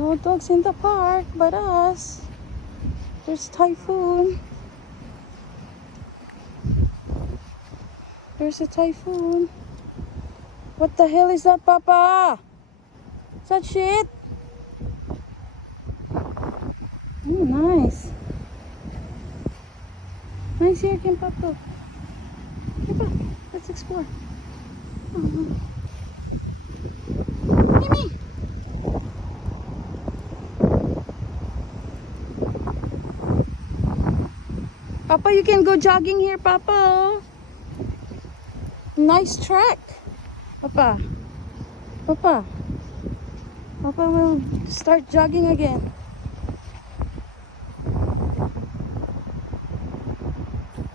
No dogs in the park but us. There's typhoon. There's a typhoon. What the hell is that, Papa? Is that shit? Oh, nice. Nice here, Kim Papa. Kim Papa, let's explore. Mimi. Papa, you can go jogging here, Papa. Nice track. Papa. Papa. Papa will start jogging again.